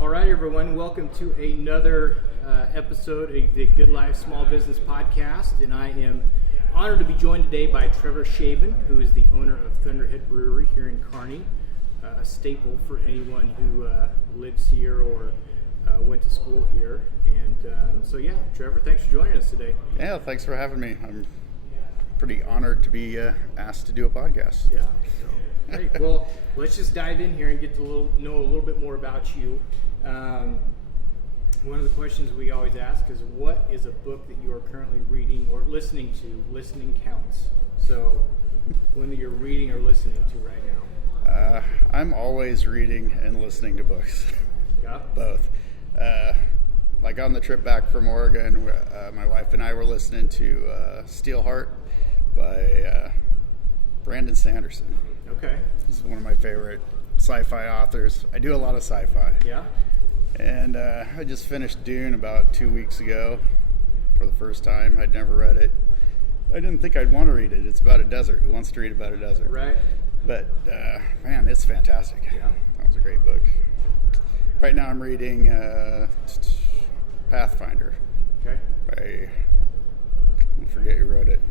All right, everyone, welcome to another episode of the Good Life Small Business Podcast, and I am honored to be joined today by Trevor Schaben, who is the owner of Thunderhead Brewery here in Kearney, a staple for anyone who lives here or went to school here. And so, Trevor, thanks for joining us today. Yeah, thanks for having me. I'm pretty honored to be asked to do a podcast. Yeah. Great. Well, let's just dive in here and get to know a little bit more about you. One of the questions we always ask is, what is a book that you are currently reading or listening to? Listening counts. So, when you're reading or listening to right now? I'm always reading and listening to books. Yeah. Both. Like on the trip back from Oregon, my wife and I were listening to Steelheart by Brandon Sanderson. Okay. He's one of my favorite sci-fi authors. I do a lot of sci-fi. Yeah. And I just finished Dune about 2 weeks ago for the first time. I'd never read it. I didn't think I'd want to read it. It's about a desert. Who wants to read about a desert? Right. But, man, it's fantastic. Yeah. That was a great book. Right now I'm reading Pathfinder. Okay. I forget who wrote it.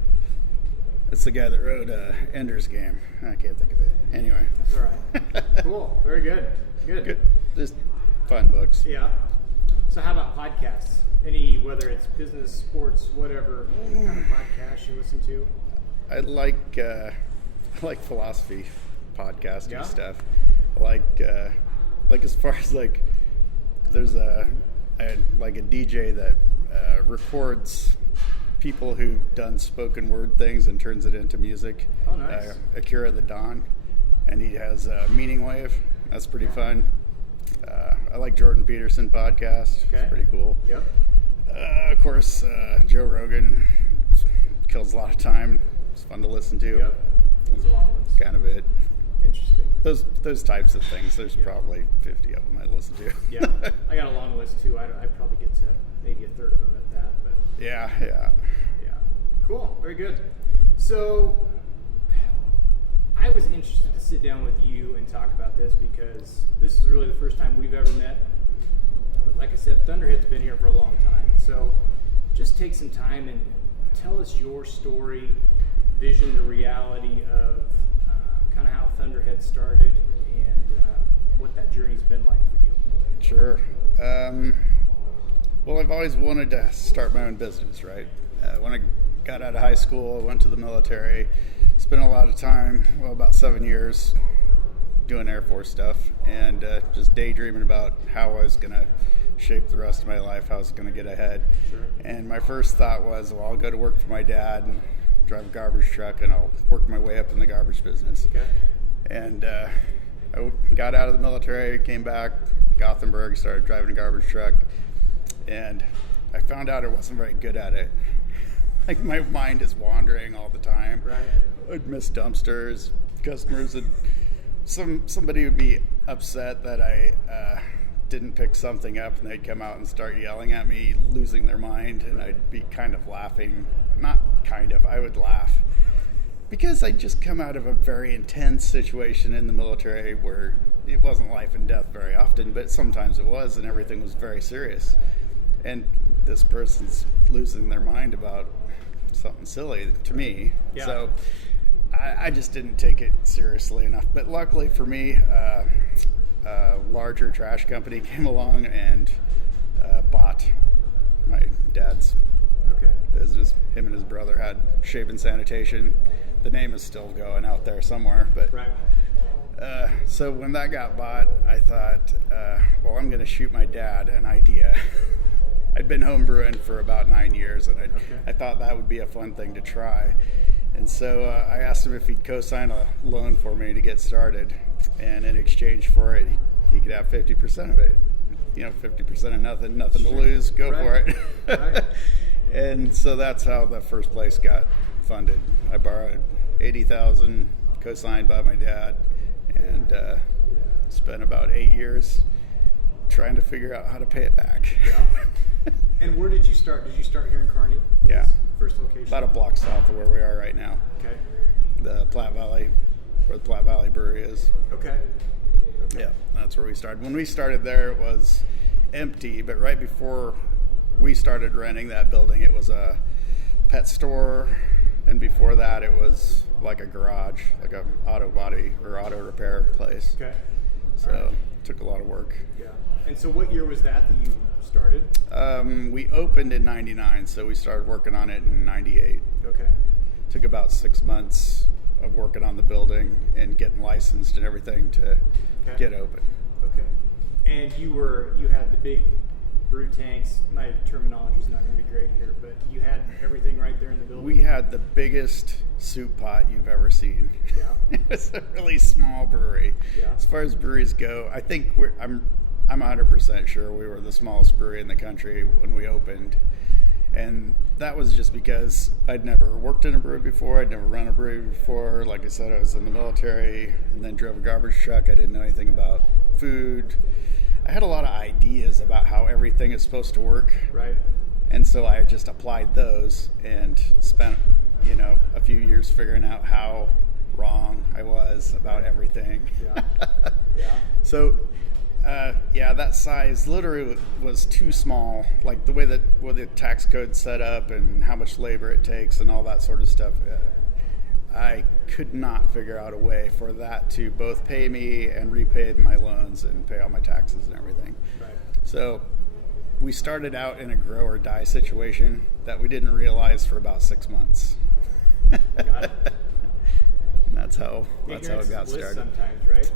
It's the guy that wrote Ender's Game. I can't think of it. Anyway. That's all right. Cool. Very good. Good. Just fun books. Yeah. So how about podcasts? Whether it's business, sports, whatever, any kind of podcast you listen to? I like philosophy podcasting stuff. I like as far as there's a DJ that records people who've done spoken word things and turns it into music. Oh, nice. Akira the Don, and he has a Meaning Wave. That's pretty fun. I like Jordan Peterson podcast. Okay. It's pretty cool. Yep. Of course, Joe Rogan kills a lot of time. It's fun to listen to. Yep. Those are long ones. Kind of it. Interesting. Those types of things. There's probably 50 of them I listen to. Yeah. I got a long list too. I probably get to maybe a third of them at that. But Yeah. Yeah. Cool. Very good. So I was interested to sit down with you and talk about this because this is really the first time we've ever met. But like I said, Thunderhead's been here for a long time. So just take some time and tell us your story, vision the reality of kind of how Thunderhead started and what that journey's been like for you. Sure. Well, I've always wanted to start my own business, right? When I got out of high school, I went to the military, spent a lot of time, about 7 years, doing Air Force stuff, and just daydreaming about how I was going to shape the rest of my life, how I was going to get ahead. Sure. And my first thought was, well, I'll go to work for my dad and drive a garbage truck, and I'll work my way up in the garbage business. Okay. And I got out of the military, came back, Gothenburg, started driving a garbage truck, and I found out I wasn't very good at it. Like, my mind is wandering all the time. Right. I'd miss dumpsters, customers, and somebody would be upset that I didn't pick something up, and they'd come out and start yelling at me, losing their mind, and I'd be kind of laughing. I would laugh. Because I'd just come out of a very intense situation in the military where it wasn't life and death very often, but sometimes it was, and everything was very serious. And this person's losing their mind about something silly to me. Yeah. So I just didn't take it seriously enough. But luckily for me, a larger trash company came along and bought my dad's business. Him and his brother had Schaben Sanitation. The name is still going out there somewhere. But Right. So when that got bought, I thought, I'm going to shoot my dad an idea. I'd been home brewing for about 9 years, and I thought that would be a fun thing to try. And so I asked him if he'd co-sign a loan for me to get started. And in exchange for it, he could have 50% of it. 50% of nothing to lose, go for it. Right. And so that's how the first place got funded. I borrowed $80,000, co-signed by my dad, and spent about 8 years trying to figure out how to pay it back. Yeah. And where did you start? Did you start here in Kearney? Yeah. First location? About a block south of where we are right now. Okay. The Platte Valley, where the Platte Valley Brewery is. Okay. Okay. Yeah, that's where we started. When we started there, it was empty, but right before we started renting that building, it was a pet store, and before that, it was like a garage, like a auto body or auto repair place. Okay. So All right. it took a lot of work. Yeah. And so what year was that you started? We opened in 99, so we started working on it in 98. Okay. Took about 6 months of working on the building and getting licensed and everything to get open. Okay. And you had the big brew tanks. My terminology is not going to be great here, but you had everything right there in the building. We had the biggest soup pot you've ever seen. Yeah. It was a really small brewery. Yeah. As far as breweries go, I think I'm 100% sure we were the smallest brewery in the country when we opened. And that was just because I'd never worked in a brewery before. I'd never run a brewery before. Like I said, I was in the military and then drove a garbage truck. I didn't know anything about food. I had a lot of ideas about how everything is supposed to work. Right. And so I just applied those and spent, a few years figuring out how wrong I was about everything. Yeah. Yeah. So, that size literally was too small. Like the way that the tax code's set up and how much labor it takes and all that sort of stuff. I could not figure out a way for that to both pay me and repay my loans and pay all my taxes and everything. Right. So we started out in a grow or die situation that we didn't realize for about 6 months. Got it. And that's how it got Bliss started. sometimes, right?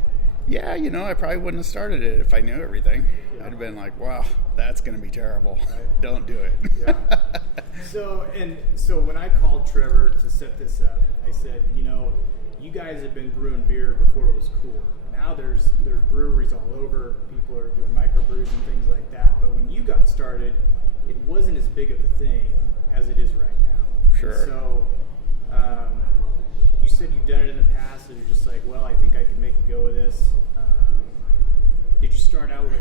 Yeah, I probably wouldn't have started it if I knew everything. Yeah. I'd have been like, wow, that's going to be terrible. Right. Don't do it. Yeah. So when I called Trevor to set this up, I said, you guys have been brewing beer before it was cool. Now there's breweries all over. People are doing microbrews and things like that. But when you got started, it wasn't as big of a thing as it is right now. Sure. And so you said you've done it in the past, and you're just like, well, I think I can make a go of this. Did you start out with,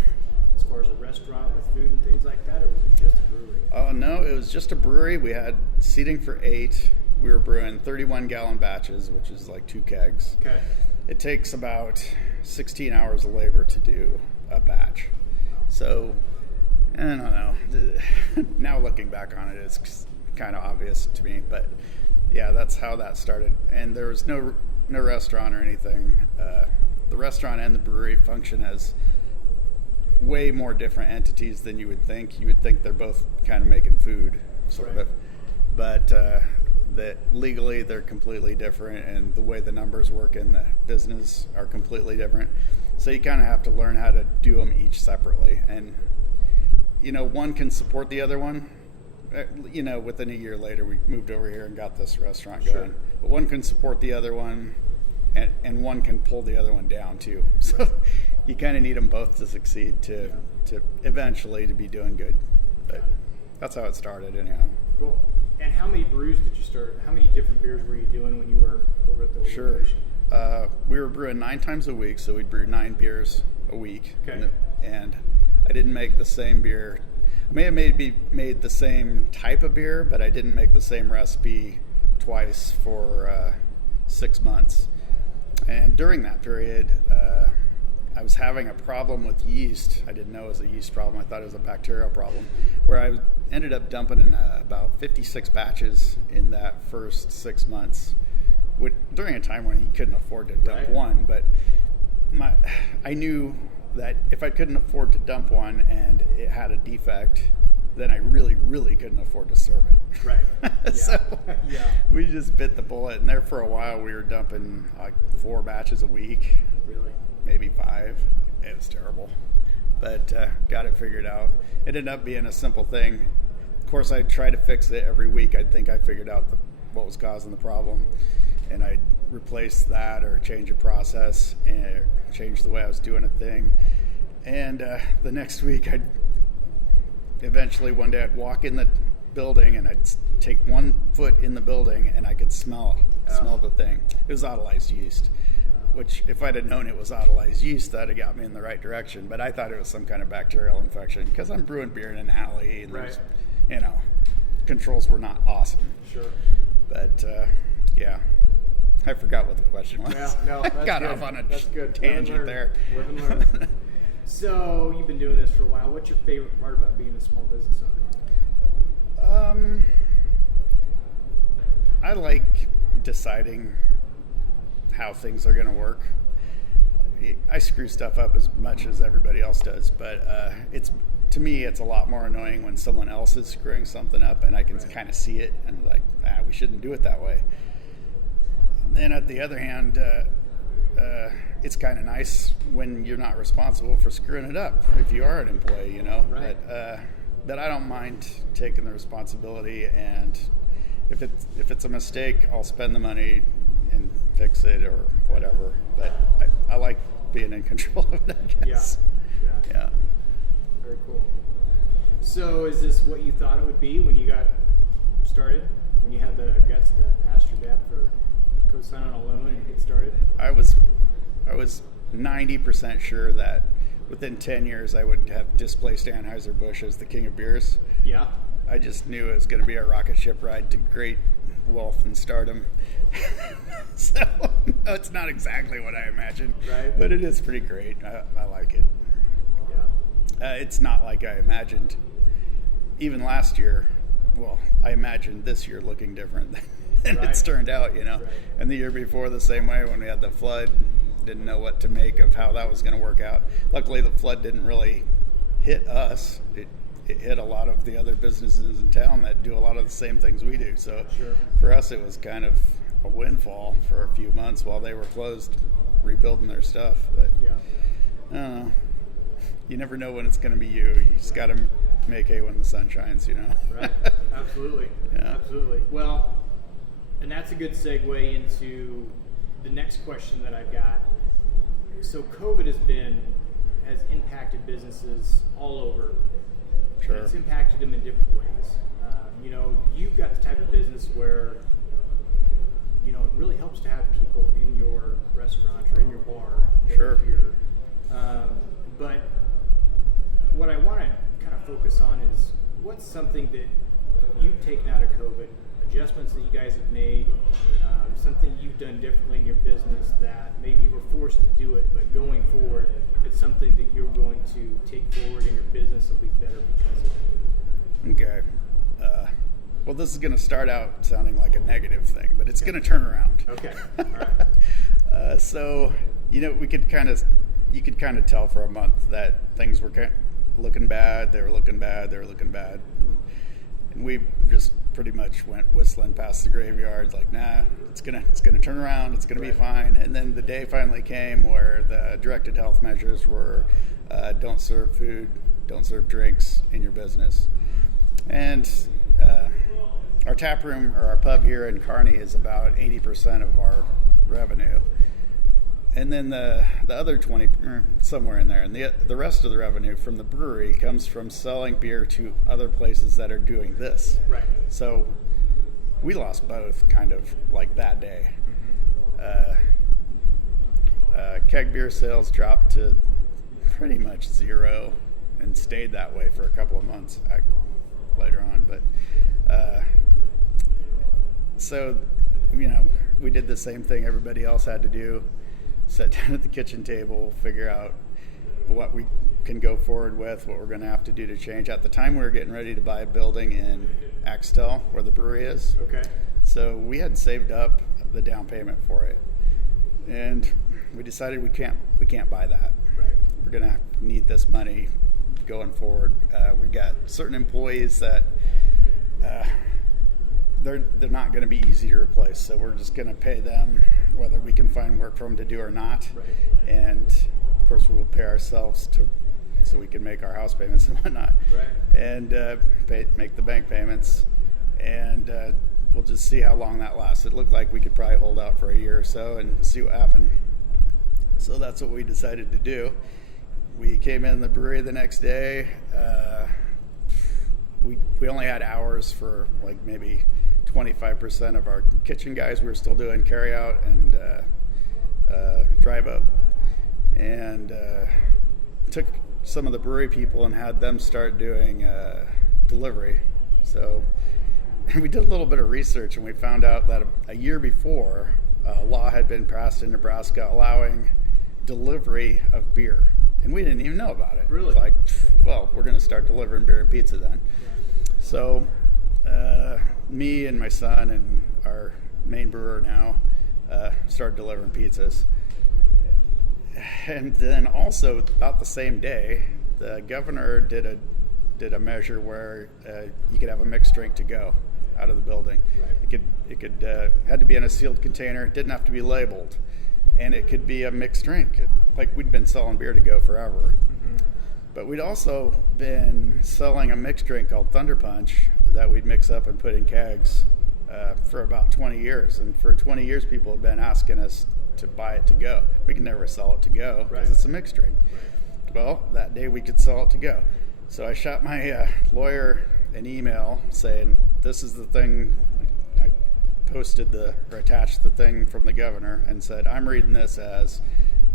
as far as a restaurant with food and things like that, or was it just a brewery? Oh, no, it was just a brewery. We had seating for 8. We were brewing 31-gallon batches, which is like 2 kegs. Okay. It takes about 16 hours of labor to do a batch. So, I don't know. Now looking back on it, it's kind of obvious to me. But, yeah, that's how that started. And there was no restaurant or anything. The restaurant and the brewery function as way more different entities than you would think. You would think they're both kind of making food, sort of. But that legally they're completely different, and the way the numbers work in the business are completely different. So you kind of have to learn how to do them each separately. And, one can support the other one. Within a year later, we moved over here and got this restaurant going. Sure. But one can support the other one, and one can pull the other one down too. So you kind of need them both to succeed to eventually to be doing good. But that's how it started anyhow. Cool. And how many brews did you start? How many different beers were you doing when you were over at the location? We were brewing 9 times a week, so we'd brew 9 beers a week. Okay. And I didn't make the same beer. I may have made the same type of beer, but I didn't make the same recipe twice for 6 months. And during that period, I was having a problem with yeast. I didn't know it was a yeast problem. I thought it was a bacterial problem, where I ended up dumping in about 56 batches in that first 6 months, during a time when you couldn't afford to dump one. But I knew that if I couldn't afford to dump one and it had a defect, then I really, really couldn't afford to serve it. Right. Yeah. So yeah. we just bit the bullet. And there for a while, we were dumping like 4 batches a week. Really? Maybe 5. It was terrible. But got it figured out. It ended up being a simple thing. Of course, I'd try to fix it every week. I'd think I figured out what was causing the problem. And I'd replace that or change a process and change the way I was doing a thing. And the next week, one day I'd walk in the building and I'd take 1 foot in the building and I could smell the thing. It was autolyzed yeast, which if I'd have known it was autolyzed yeast, that'd have got me in the right direction. But I thought it was some kind of bacterial infection because I'm brewing beer in an alley and there's, controls were not awesome. Sure. But I forgot what the question was. Yeah, no, that's Got good. off on a That's good. tangent there. Live and learn. So you've been doing this for a while. What's your favorite part about being a small business owner? I like deciding how things are going to work. I screw stuff up as much as everybody else does, but to me, it's a lot more annoying when someone else is screwing something up and I can kind of see it and like, we shouldn't do it that way. And then at the other hand, it's kind of nice when you're not responsible for screwing it up if you are an employee, you know. Right. But I don't mind taking the responsibility, and if it's a mistake, I'll spend the money and fix it or whatever. But I like being in control of it, I guess. Yeah. Very cool. So is this what you thought it would be when you got started? When you had the guts to ask your dad for co-sign on a loan and get started? I was 90% sure that within 10 years I would have displaced Anheuser-Busch as the king of beers. Yeah. I just knew it was going to be a rocket ship ride to great wealth and stardom. So it's not exactly what I imagined, right? But it is pretty great. I like it. Yeah. It's not like I imagined. Even last year, well, I imagined this year looking different than Right. it's turned out, you know. Right. And the year before, the same way when we had the flood, didn't know what to make of how that was going to work out. Luckily, the flood didn't really hit us. It hit a lot of the other businesses in town that do a lot of the same things we do. So Sure. for us, it was kind of a windfall for a few months while they were closed, rebuilding their stuff. But Yeah. I don't know. You never know when it's going to be you. You just got to make hay when the sun shines, you know. Right. Absolutely. Yeah. Absolutely. Well, and that's a good segue into the next question that I've got. So COVID has impacted businesses all over. Sure. And it's impacted them in different ways. You've got the type of business where, it really helps to have people in your restaurant or in your bar that Sure. are here. But what I want to kind of focus on is what's something that you've taken out of COVID, adjustments that you guys have made, something you've done differently in your business that maybe you were forced to do it, but going forward, it's something that you're going to take forward and your business will be better because of it. Okay. Well, this is going to start out sounding like a negative thing, but it's going to turn around. Okay. All right. So, you could kind of tell for a month that things were looking bad. They were looking bad. And we just pretty much went whistling past the graveyard, like, nah, it's gonna turn around. It's gonna be fine. And then the day finally came where the directed health measures were, don't serve food, don't serve drinks in your business. And our tap room or our pub here in Kearney is about 80% of our revenue. And then the other 20, somewhere in there, and the rest of the revenue from the brewery comes from selling beer to other places that are doing this. Right. So we lost both kind of like that day. Keg beer sales dropped to pretty much zero and stayed that way for a couple of months later on. But so, we did the same thing everybody else had to do. Sit down at the kitchen table, figure out what we can go forward with, what we're going to have to do to change. At the time, we were getting ready to buy a building in Axtell, where the brewery is. Okay. So we had saved up the down payment for it, and we decided we can't buy that. Right. We're going to need this money going forward. We've got certain employees that they're not going to be easy to replace, so we're just going to pay them whether we can find work for them to do or not. Right. And of course, we will pay ourselves so we can make our house payments and whatnot. Right. And make the bank payments, and we'll just see how long that lasts. It looked like we could probably hold out for a year or so and see what happened. So that's what we decided to do. We came in the brewery the next day. We only had hours for like maybe 25% of our kitchen guys. We were still doing carry out and drive up, and took some of the brewery people and had them start doing delivery. So we did a little bit of research, and we found out that a year before a law had been passed in Nebraska allowing delivery of beer, and we didn't even know about it. Really? It's like, well, we're going to start delivering beer and pizza then. So me and my son and our main brewer now started delivering pizzas. And then also about the same day, the governor did a measure where you could have a mixed drink to go out of the building. Right. It could had to be in a sealed container. It didn't have to be labeled, and it could be a mixed drink. Like we'd been selling beer to go forever, but we'd also been selling a mixed drink called Thunder Punch that we'd mix up and put in kegs for about 20 years. And for 20 years, people have been asking us to buy it to go. We can never sell it to go because it's a mixed drink. Right. Well, that day we could sell it to go. So I shot my lawyer an email saying, this is the thing. I posted or attached the thing from the governor and said, I'm reading this as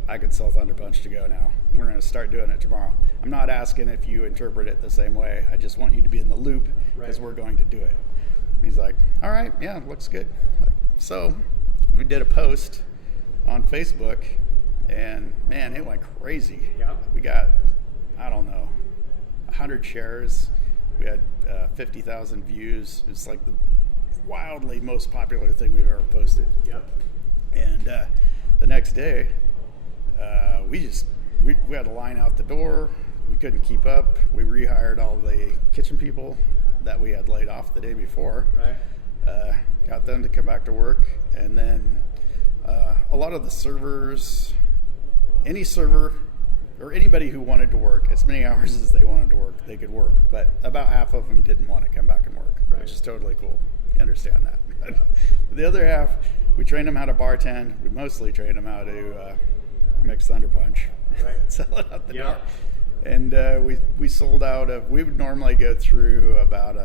I can sell Thunder Punch to go now. We're going to start doing it tomorrow. I'm not asking if you interpret it the same way. I just want you to be in the loop because we're going to do it. He's like, all right, yeah, looks good. So we did a post on Facebook, and man, it went crazy. Yeah. We got, I don't know, 100 shares. We had 50,000 views. It's like the wildly most popular thing we've ever posted. Yep. And the next day, we had a line out the door. We couldn't keep up. We rehired all the kitchen people that we had laid off the day before. Right. Got them to come back to work, and then a lot of the servers, any server or anybody who wanted to work as many hours as they wanted to work, they could work. But about half of them didn't want to come back and work, which is totally cool. You understand that. But the other half, we trained them how to bartend. We mostly trained them how to mix Thunder Punch, sell it out the door. And we sold out of. We would normally go through about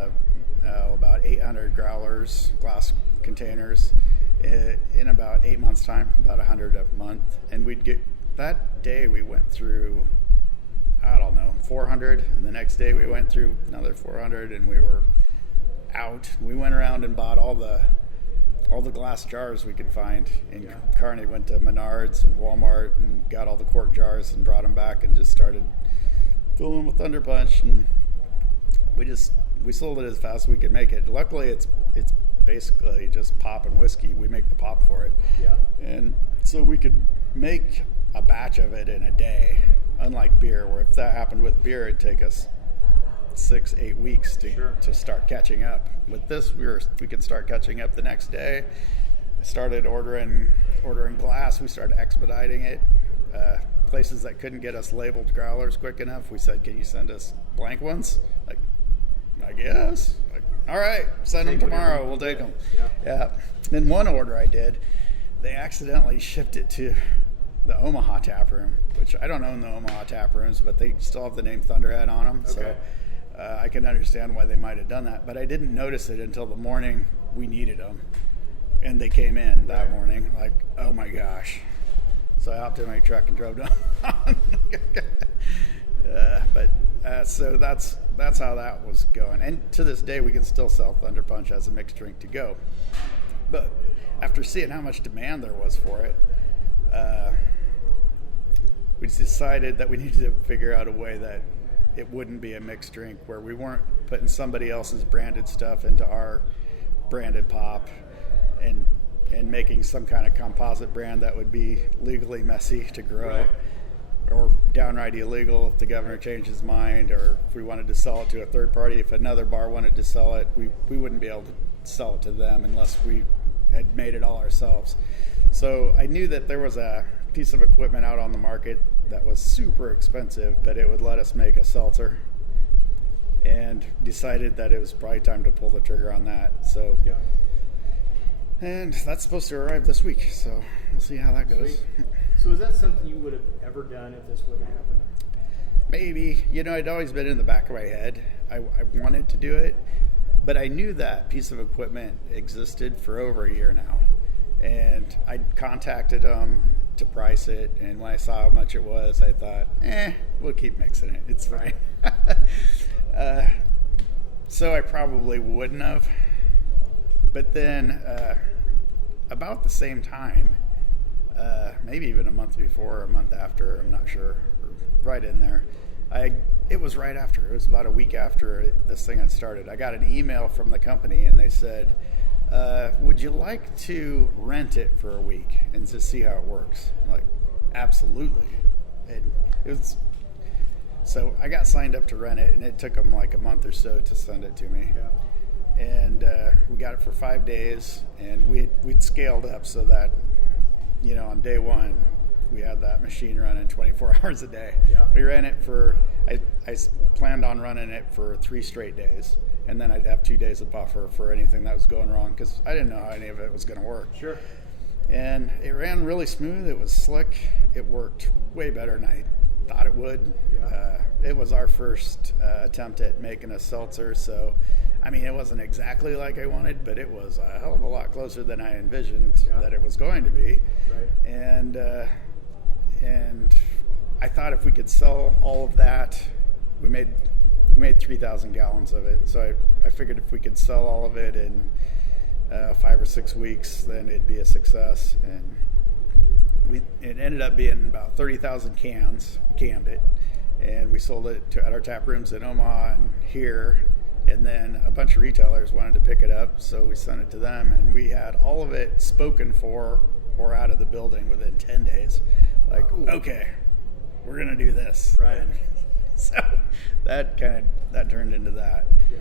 800 growlers, glass containers, in about 8 months' time, about 100 a month. And we'd get that day we went through, I don't know, 400, and the next day we went through another 400, and we were out. We went around and bought all the glass jars we could find in Kearney. Went to Menards and Walmart and got all the quart jars and brought them back and just started filling them with Thunder Punch, and we sold it as fast as we could make it. Luckily, it's basically just pop and whiskey. We make the pop for it, and so we could make a batch of it in a day. Unlike beer, where if that happened with beer, it'd take us 6-8 weeks to start catching up. With this, we could start catching up the next day. I started ordering glass. We started expediting it. Places that couldn't get us labeled growlers quick enough, we said, "Can you send us blank ones?" Like, I guess. Like, all right, send them tomorrow. We'll take them. Yeah. Then one order I did, they accidentally shipped it to the Omaha tap room, which I don't own the Omaha tap rooms, but they still have the name Thunderhead on them. So I can understand why they might have done that. But I didn't notice it until the morning we needed them. And they came in that morning, like, oh my gosh. So I hopped in my truck and drove down. So that's how that was going. And to this day, we can still sell Thunder Punch as a mixed drink to go. But after seeing how much demand there was for it, we decided that we needed to figure out a way that it wouldn't be a mixed drink, where we weren't putting somebody else's branded stuff into our branded pop and making some kind of composite brand that would be legally messy to grow, or downright illegal if the governor changed his mind, or if we wanted to sell it to a third party. If another bar wanted to sell it, we wouldn't be able to sell it to them unless we had made it all ourselves. So I knew that there was a piece of equipment out on the market that was super expensive, but it would let us make a seltzer, and decided that it was probably time to pull the trigger on that. So and that's supposed to arrive this week, so we'll see how that goes. Sweet. So is that something you would have ever done if this wouldn't happen? Maybe. It'd always been in the back of my head. I wanted to do it, but I knew that piece of equipment existed for over a year now. And I contacted them to price it, and when I saw how much it was, I thought, we'll keep mixing it. It's fine. So I probably wouldn't have. But then about the same time, maybe even a month before or a month after, I'm not sure, right in there. It was right after. It was about a week after this thing had started. I got an email from the company, and they said, would you like to rent it for a week and just see how it works? I'm like, absolutely. So I got signed up to rent it, and it took them like a month or so to send it to me. Yeah. And we got it for 5 days, and we'd scaled up so that, on day one, we had that machine running 24 hours a day. Yeah. We ran it I planned on running it for 3 straight days, and then I'd have 2 days of buffer for anything that was going wrong, because I didn't know how any of it was going to work. Sure. And it ran really smooth. It was slick. It worked way better than I thought it would. Yeah. It was our first attempt at making a seltzer, so it wasn't exactly like I wanted, but it was a hell of a lot closer than I envisioned that it was going to be. Right. And I thought if we could sell all of that, we made 3,000 gallons of it. So I figured if we could sell all of it in 5 or 6 weeks, then it'd be a success. And it ended up being about 30,000 cans. We canned it, and we sold it at our tap rooms in Omaha and here. And then a bunch of retailers wanted to pick it up, so we sent it to them, and we had all of it spoken for or out of the building within 10 days. Like, okay, we're gonna do this. Right. And so that turned into that. Yeah.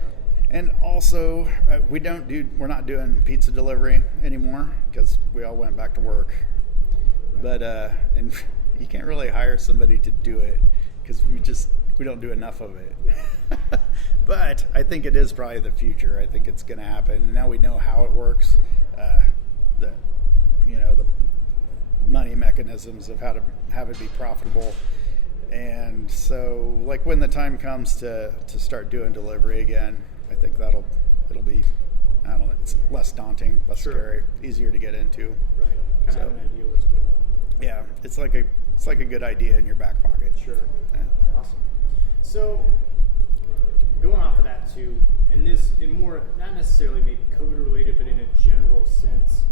And also, we're not doing pizza delivery anymore because we all went back to work. Right. But and you can't really hire somebody to do it because we don't do enough of it. Yeah. But I think it is probably the future. I think it's going to happen. Now we know how it works. The money mechanisms of how to have it be profitable. And so, like, when the time comes to start doing delivery again, I think it'll be, I don't know, it's less daunting, less scary, easier to get into. Right. Kind of have an idea what's going on. Yeah, it's like a good idea in your back pocket. Sure. Yeah. Awesome. So, going off of that too, and this in more, not necessarily maybe COVID related, but in a general sense,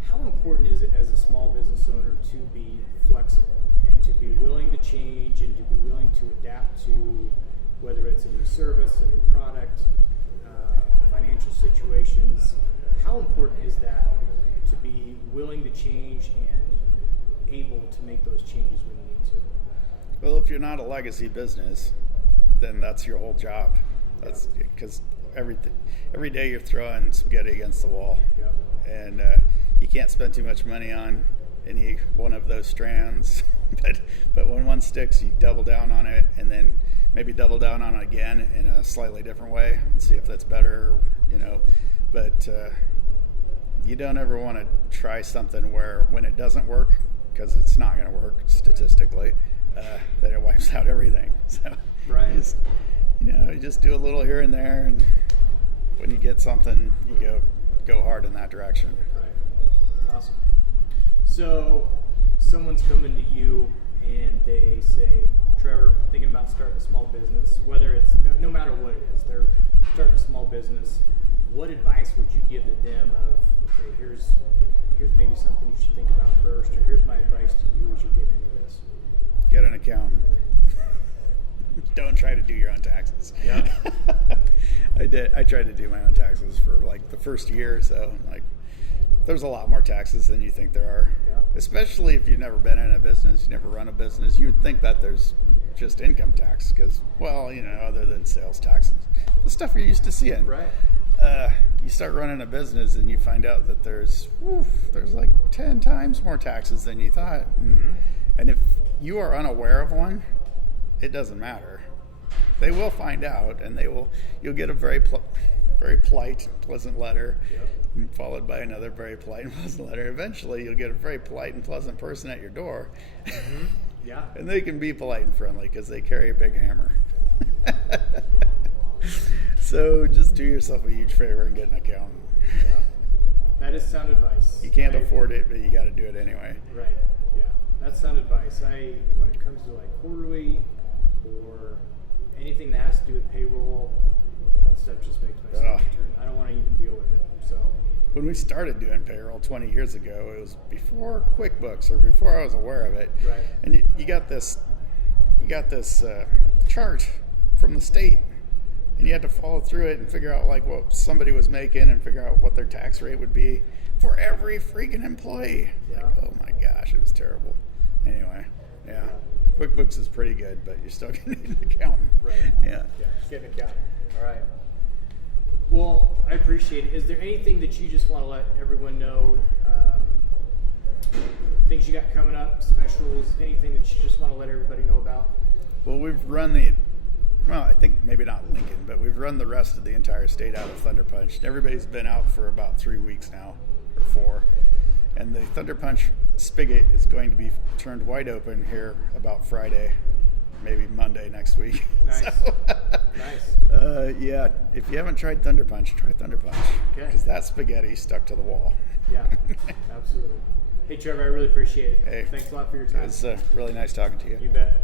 how important is it as a small business owner to be flexible and to be willing to change and to be willing to adapt to whether it's a new service, a new product, financial situations? How important is that to be willing to change and able to make those changes when you need to? Well, if you're not a legacy business, then that's your whole job. That's because every day you're throwing spaghetti against the wall. Yeah. And you can't spend too much money on any one of those strands. but when one sticks, you double down on it, and then maybe double down on it again in a slightly different way and see if that's better, But you don't ever want to try something where when it doesn't work, because it's not going to work statistically, that it wipes out everything. So right. you just do a little here and there, and when you get something, you go hard in that direction. Right. Awesome. So someone's coming to you and they say, Trevor, thinking about starting a small business, whether it's no matter what it is, they're starting a small business. What advice would you give to them of, okay, here's maybe something you should think about first, or here's my advice to you as you're getting into this? Get an accountant. Don't try to do your own taxes. Yeah. I tried to do my own taxes for like the first year or so. Like, there's a lot more taxes than you think there are. Yeah. Especially if you've never been in a business, you never run a business. You would think that there's just income tax because, other than sales taxes, the stuff you're used to seeing. Right. You start running a business and you find out that there's like 10 times more taxes than you thought. And if you are unaware of one, it doesn't matter. They will find out, and you'll get a very polite, pleasant letter, followed by another very polite and pleasant letter. Eventually, you'll get a very polite and pleasant person at your door. Mm-hmm. Yeah. And they can be polite and friendly because they carry a big hammer. So just do yourself a huge favor and get an accountant. Yeah. That is sound advice. You can't afford it, but you got to do it anyway. Right. Yeah. That's sound advice. When it comes to like quarterly or anything that has to do with payroll, that stuff just makes my stomach turn. I don't want to even deal with it. So when we started doing payroll 20 years ago, it was before QuickBooks or before I was aware of it. Right. And you got this chart from the state, and you had to follow through it and figure out like what somebody was making and figure out what their tax rate would be for every freaking employee. Yeah. Like, oh my gosh, it was terrible. Anyway, yeah. QuickBooks is pretty good, but you're still going to need an accountant. Right. Yeah. Yeah, just get an accountant. All right. Well, I appreciate it. Is there anything that you just want to let everyone know? Things you got coming up, specials, anything that you just want to let everybody know about? Well, I think maybe not Lincoln, but we've run the rest of the entire state out of Thunder Punch. Everybody's been out for about 3 weeks now, or 4. And the Thunder Punch spigot is going to be turned wide open here about Friday, maybe Monday next week. Nice. So, Nice. Yeah, if you haven't tried Thunder Punch, try Thunder Punch. Okay. Because that spaghetti stuck to the wall. Yeah, absolutely. Hey, Trevor, I really appreciate it. Hey. Thanks a lot for your time. It was really nice talking to you. You bet.